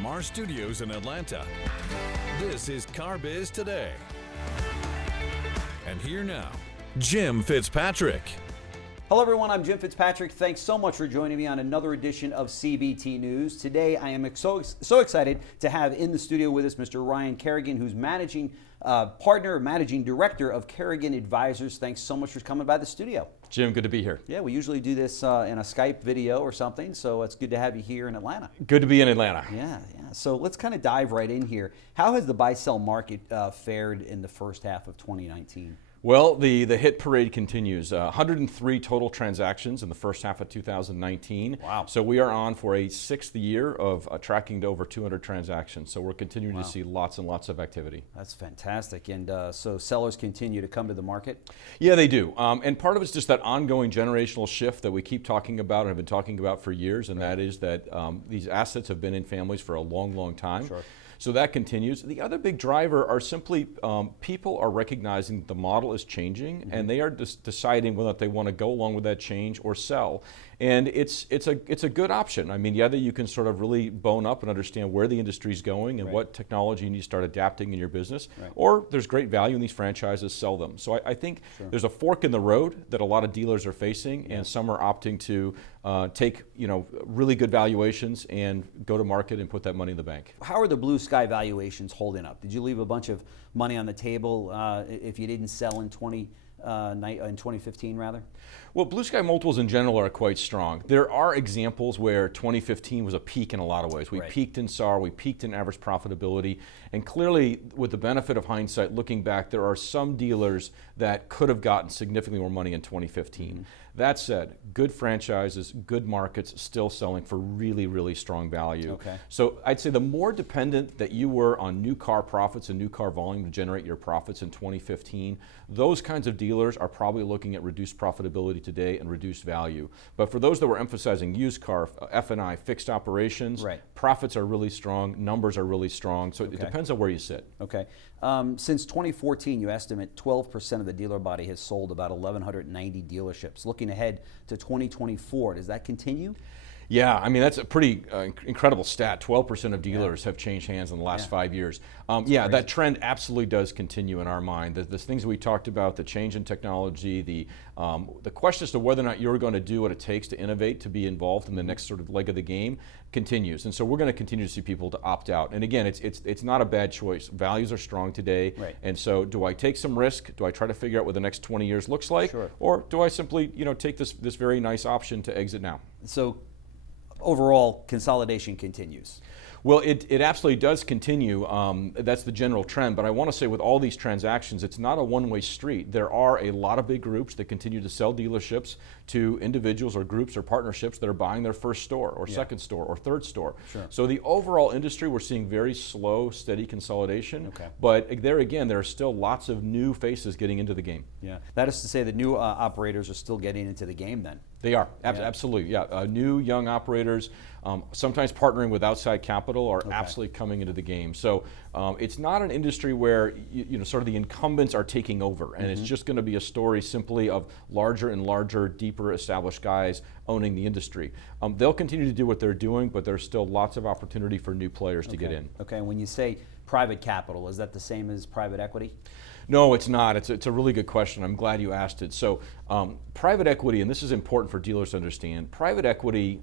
from our studios in Atlanta, this is Car Biz Today. And here now, Jim Fitzpatrick. Hello everyone, I'm Jim Fitzpatrick. Thanks so much for joining me on another edition of CBT News. Today I am so excited to have in the studio with us Mr. Ryan Kerrigan, who's managing director of Kerrigan Advisors. Thanks so much for coming by the studio. Jim, good to be here. Yeah, we usually do this in a Skype video or something, so it's good to have you here in Atlanta. Good to be in Atlanta. Yeah. So let's kind of dive right in here. How has the buy-sell market fared in the first half of 2019? Well, the hit parade continues. 103 total transactions in the first half of 2019. Wow. So we are on for a sixth year of tracking to over 200 transactions. So we're continuing to see lots and lots of activity. That's fantastic. And so sellers continue to come to the market? Yeah, they do. And part of it's just that ongoing generational shift that we keep talking about and have been talking about for years. And that is that these assets have been in families for a long, long time. Sure. So that continues. The other big driver are simply people are recognizing the model is changing, and they are deciding whether they want to go along with that change or sell. And it's a good option. I mean, either you can sort of really bone up and understand where the industry is going and what technology you need to start adapting in your business, or there's great value in these franchises, sell them. So I think there's a fork in the road that a lot of dealers are facing, and some are opting to take really good valuations and go to market and put that money in the bank. How are the blue sky valuations holding up? Did you leave a bunch of money on the table if you didn't sell in 2015 rather? Well, blue sky multiples in general are quite strong. There are examples where 2015 was a peak in a lot of ways. We peaked in SAR, we peaked in average profitability, and clearly with the benefit of hindsight looking back, there are some dealers that could have gotten significantly more money in 2015. That said, good franchises, good markets, still selling for really, really strong value. So I'd say the more dependent that you were on new car profits and new car volume to generate your profits in 2015, those kinds of dealers are probably looking at reduced profitability today and reduced value. But for those that were emphasizing used car, F&I, fixed operations, profits are really strong, numbers are really strong, so it depends on where you sit. Since 2014, you estimate 12% of the dealer body has sold about 1,190 dealerships. Looking ahead to 2024, does that continue? Yeah, I mean, that's a pretty incredible stat. 12% of dealers have changed hands in the last 5 years. That trend absolutely does continue in our mind. The things we talked about, the change in technology, the question as to whether or not you're going to do what it takes to innovate, to be involved in the next sort of leg of the game, continues. And so we're going to continue to see people to opt out. And again, it's not a bad choice. Values are strong today. And so do I take some risk? Do I try to figure out what the next 20 years looks like? Or do I simply take this very nice option to exit now? So overall, consolidation continues. Well, it absolutely does continue. That's the general trend. But I want to say with all these transactions, it's not a one-way street. There are a lot of big groups that continue to sell dealerships to individuals or groups or partnerships that are buying their first store or second store or third store. So the overall industry, we're seeing very slow, steady consolidation. But there again, there are still lots of new faces getting into the game. That is to say that new operators are still getting into the game then? They are, absolutely, new young operators, sometimes partnering with outside capital, are absolutely coming into the game. So it's not an industry where sort of the incumbents are taking over, and it's just going to be a story simply of larger and larger, deeper established guys owning the industry. They'll continue to do what they're doing, but there's still lots of opportunity for new players to get in. And when you say private capital, is that the same as private equity? No, it's not. It's a really good question. I'm glad you asked it. So private equity, and this is important for dealers to understand, private equity,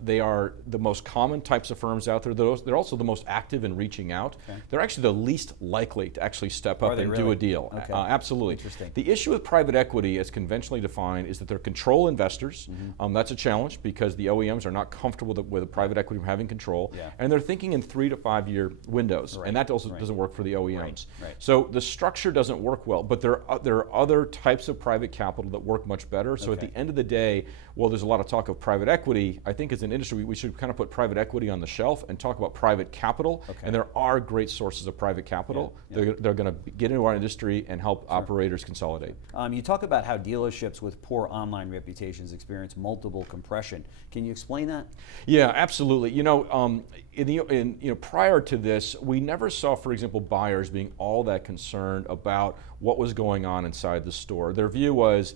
they are the most common types of firms out there. They're also the most active in reaching out. They're actually the least likely to actually step up and do a deal. Absolutely. Interesting. The issue with private equity, as conventionally defined, is that they're control investors. That's a challenge because the OEMs are not comfortable with private equity having control, and they're thinking in 3 to 5 year windows, and that also doesn't work for the OEMs. So the structure doesn't work well, but there are other types of private capital that work much better. So at the end of the day, while there's a lot of talk of private equity, I think as an industry we should kind of put private equity on the shelf and talk about private capital. And there are great sources of private capital. They're going to get into our industry and help operators consolidate. You talk about how dealerships with poor online reputations experience multiple compression. Can you explain that? Yeah, absolutely. Prior to this, we never saw, for example, buyers being all that concerned about what was going on inside the store. Their view was,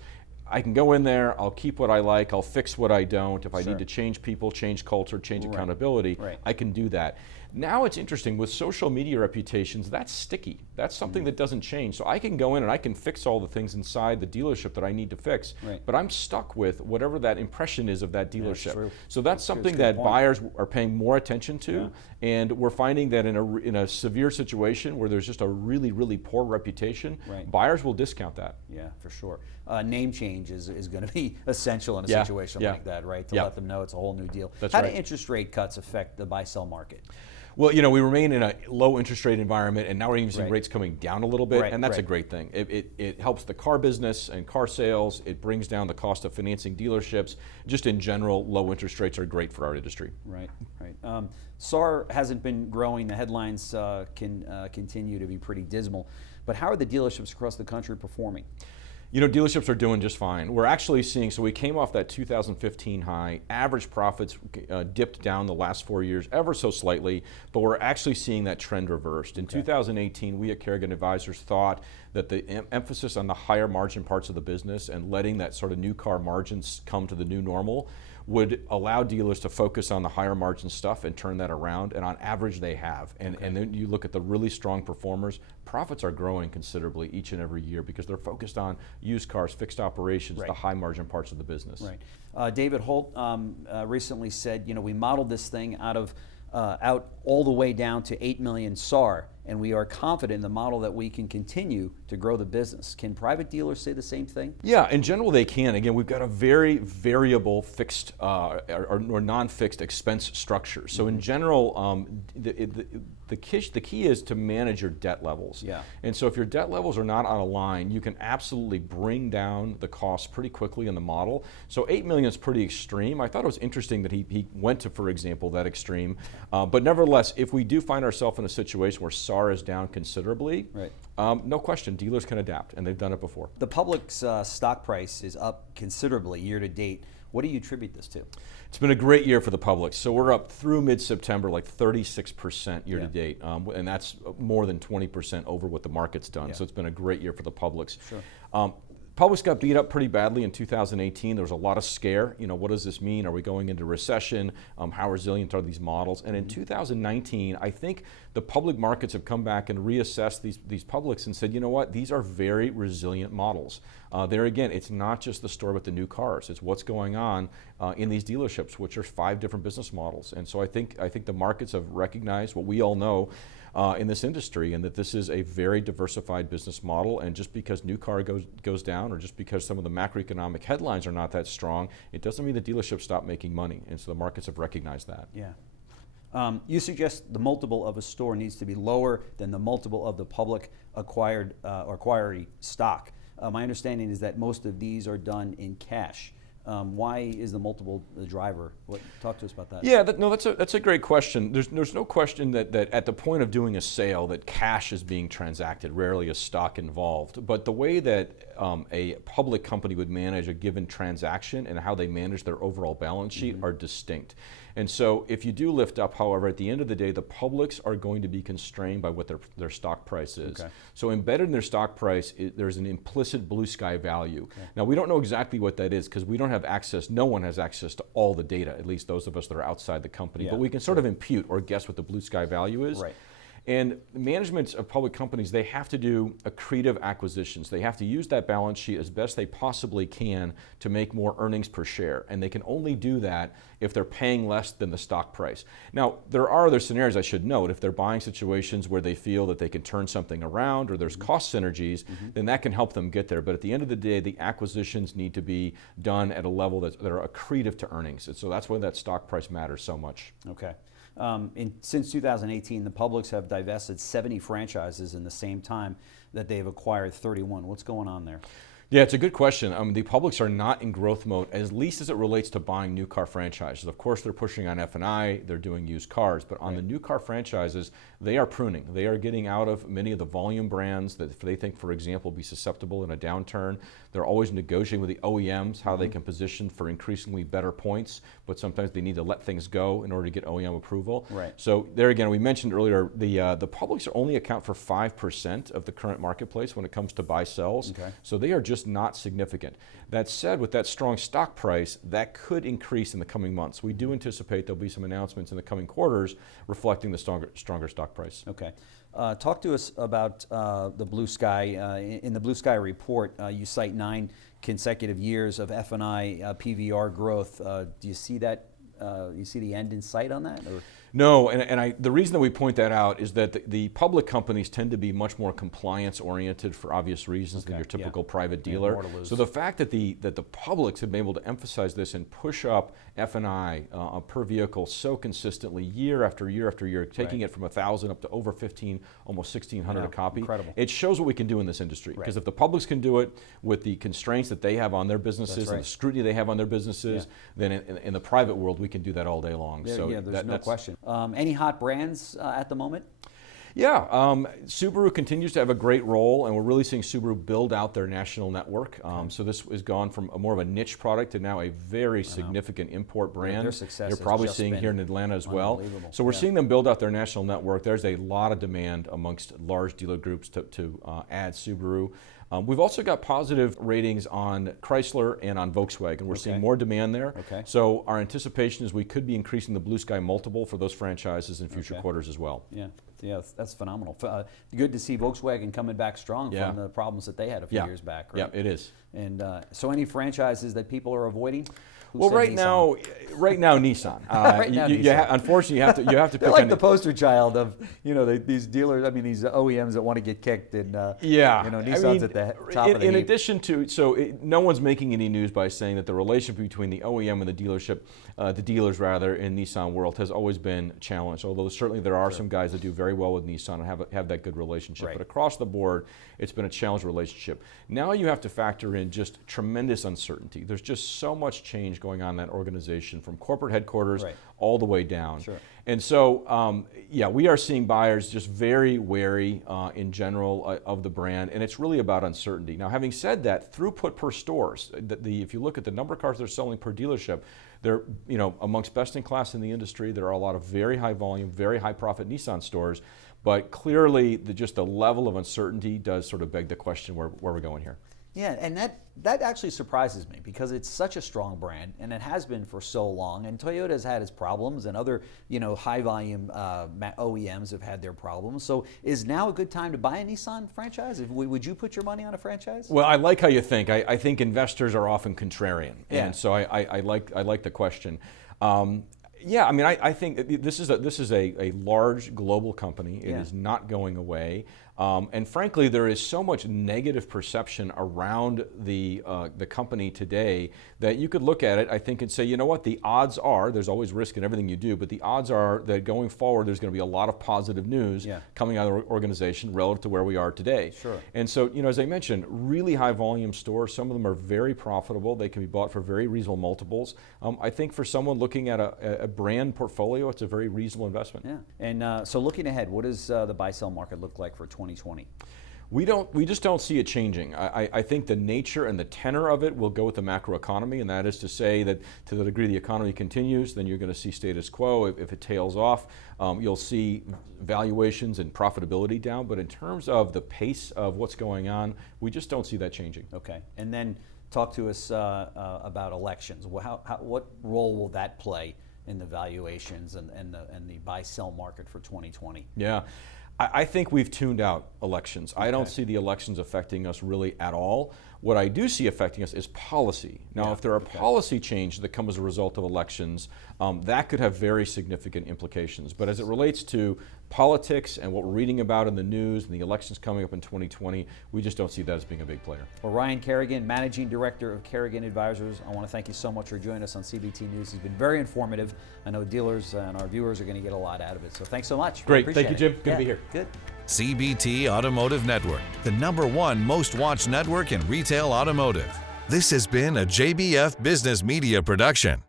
I can go in there, I'll keep what I like, I'll fix what I don't. If I Sure. need to change people, change culture, change accountability, I can do that. Now it's interesting, with social media reputations, that's sticky. That's something that doesn't change. So I can go in and I can fix all the things inside the dealership that I need to fix, but I'm stuck with whatever that impression is of that dealership. So that's something that buyers are paying more attention to, and we're finding that in a severe situation where there's just a really, really poor reputation, buyers will discount that. Yeah, for sure. Name change is going to be essential in a situation like that, right? To let them know it's a whole new deal. How do interest rate cuts affect the buy-sell market? Well, we remain in a low interest rate environment, and now we're even seeing rates coming down a little bit, and that's a great thing. It helps the car business and car sales. It brings down the cost of financing dealerships. Just in general, low interest rates are great for our industry. Right. SAR hasn't been growing. The headlines can continue to be pretty dismal. But how are the dealerships across the country performing? Dealerships are doing just fine. We're actually seeing, so we came off that 2015 high. Average profits dipped down the last 4 years ever so slightly, but we're actually seeing that trend reversed. In 2018, we at Kerrigan Advisors thought that the emphasis on the higher margin parts of the business and letting that sort of new car margins come to the new normal would allow dealers to focus on the higher margin stuff and turn that around, and on average they have. And then you look at the really strong performers, profits are growing considerably each and every year because they're focused on used cars, fixed operations, the high margin parts of the business. David Holt recently said, we modeled this thing out all the way down to 8 million SAR, and we are confident in the model that we can continue to grow the business. Can private dealers say the same thing? Yeah, in general they can. Again, we've got a very variable fixed or non-fixed expense structure. So in general, the key is to manage your debt levels. And so if your debt levels are not on a line, you can absolutely bring down the cost pretty quickly in the model. So 8 million is pretty extreme. I thought it was interesting that he went to, for example, that extreme. But nevertheless, if we do find ourselves in a situation where SAR is down considerably, no question, dealers can adapt, and they've done it before. The public's stock price is up considerably year to date. What do you attribute this to? It's been a great year for the public. So we're up through mid-September like 36% year to date, and that's more than 20% over what the market's done. So it's been a great year for the publics. Publics got beat up pretty badly in 2018. There was a lot of scare. What does this mean? Are we going into recession? How resilient are these models? And in 2019, I think the public markets have come back and reassessed these publics and said, you know what? These are very resilient models. There again, it's not just the story with the new cars. It's what's going on in these dealerships, which are 5 different business models. And so I think the markets have recognized what we all know in this industry, and that this is a very diversified business model. And just because new car goes down, or just because some of the macroeconomic headlines are not that strong, it doesn't mean the dealerships stop making money. And so the markets have recognized that. You suggest the multiple of a store needs to be lower than the multiple of the public acquiree stock. My understanding is that most of these are done in cash. Why is the multiple the driver? Talk to us about that. Yeah, that's a great question. There's no question that at the point of doing a sale that cash is being transacted, rarely is stock involved. But the way that a public company would manage a given transaction and how they manage their overall balance sheet are distinct. And so if you do lift up, however, at the end of the day, the publics are going to be constrained by what their stock price is. So embedded in their stock price, there's an implicit blue sky value. Now, we don't know exactly what that is because we don't have access, no one has access to all the data, at least those of us that are outside the company. But we can sort of impute or guess what the blue sky value is. And managements of public companies, they have to do accretive acquisitions. They have to use that balance sheet as best they possibly can to make more earnings per share. And they can only do that if they're paying less than the stock price. Now, there are other scenarios I should note. If they're buying situations where they feel that they can turn something around or there's cost synergies, then that can help them get there. But at the end of the day, the acquisitions need to be done at a level that are accretive to earnings. And so that's why that stock price matters so much. Since 2018, the publics have divested 70 franchises in the same time that they've acquired 31. What's going on there? Yeah, it's a good question. The publics are not in growth mode, at least as it relates to buying new car franchises. Of course, they're pushing on F&I, they're doing used cars, but on the new car franchises, they are pruning. They are getting out of many of the volume brands that they think, for example, will be susceptible in a downturn. They're always negotiating with the OEMs how they can position for increasingly better points, but sometimes they need to let things go in order to get OEM approval. So there again, we mentioned earlier, the publics only account for 5% of the current marketplace when it comes to buy-sells. So they are just just not significant. That said, with that strong stock price, that could increase in the coming months. We do anticipate there'll be some announcements in the coming quarters reflecting the stronger stock price. Okay. Talk to us about the Blue Sky. In the Blue Sky report, you cite 9 consecutive years of F&I PVR growth. Do you see that? You see the end in sight on that? Or? No, and the reason that we point that out is that the public companies tend to be much more compliance-oriented for obvious reasons than your typical private dealer. So the fact that the publics have been able to emphasize this and push up F&I per vehicle so consistently year after year after year, taking it from 1,000 up to over 15, almost 1,600 a copy. Incredible. It shows what we can do in this industry. Because if the publics can do it with the constraints that they have on their businesses and the scrutiny they have on their businesses, then in the private world we can do that all day long. There's no question. Any hot brands at the moment? Yeah, Subaru continues to have a great role, and we're really seeing Subaru build out their national network. So this has gone from more of a niche product to now a very significant import brand. Their success You're probably seeing here in Atlanta as well. So we're seeing them build out their national network. There's a lot of demand amongst large dealer groups to add Subaru. We've also got positive ratings on Chrysler and on Volkswagen. We're seeing more demand there. So our anticipation is we could be increasing the Blue Sky multiple for those franchises in future quarters as well. Yeah, that's phenomenal. Good to see Volkswagen coming back strong from the problems that they had a few years back. Right? Yeah, it is. And so any franchises that people are avoiding? Well, right now, Nissan. Unfortunately, you have to pick. They're like the poster child of these dealers. I mean, these OEMs that want to get kicked, and Nissan's at the top of the heap. In addition to, no one's making any news by saying that the relationship between the OEM and the dealership, the dealers rather, in Nissan world has always been challenged. Although certainly there are some guys that do very well with Nissan and have that good relationship. But across the board, it's been a challenged relationship. Now you have to factor in just tremendous uncertainty. There's just so much change going on in that organization from corporate headquarters all the way down. And so, we are seeing buyers just very wary in general of the brand, and it's really about uncertainty. Now, having said that, throughput per stores, if you look at the number of cars they're selling per dealership, they're amongst best in class in the industry. There are a lot of very high volume, very high profit Nissan stores, but clearly just the level of uncertainty does sort of beg the question where we're going here. Yeah, and that actually surprises me because it's such a strong brand, and it has been for so long. And Toyota's had its problems, and other high volume OEMs have had their problems. So is now a good time to buy a Nissan franchise? Would you put your money on a franchise? Well, I like how you think. I think investors are often contrarian, and so I like the question. I think this is a large global company. It is not going away. And frankly, there is so much negative perception around the company today that you could look at it, I think, and say, you know what, the odds are, there's always risk in everything you do, but the odds are that going forward, there's going to be a lot of positive news coming out of the organization relative to where we are today. And so, as I mentioned, really high volume stores, some of them are very profitable. They can be bought for very reasonable multiples. I think for someone looking at a brand portfolio, it's a very reasonable investment. And so looking ahead, what does the buy-sell market look like for 2020? We just don't see it changing. I think the nature and the tenor of it will go with the macroeconomy, and that is to say that to the degree the economy continues, then you're going to see status quo. If it tails off, you'll see valuations and profitability down. But in terms of the pace of what's going on, we just don't see that changing. Okay, and then talk to us about elections. What role will that play in the valuations and the buy-sell market for 2020? Yeah. I think we've tuned out elections. I don't see the elections affecting us really at all. What I do see affecting us is policy. Now, if there are policy changes that come as a result of elections, that could have very significant implications. But as it relates to politics and what we're reading about in the news and the elections coming up in 2020, we just don't see that as being a big player. Well, Ryan Kerrigan, Managing Director of Kerrigan Advisors, I want to thank you so much for joining us on CBT News. It's been very informative. I know dealers and our viewers are going to get a lot out of it. So thanks so much. Great. Thank you, Jim. Good to be here. Good. CBT Automotive Network, the #1 most watched network in retail automotive. This has been a JBF Business Media production.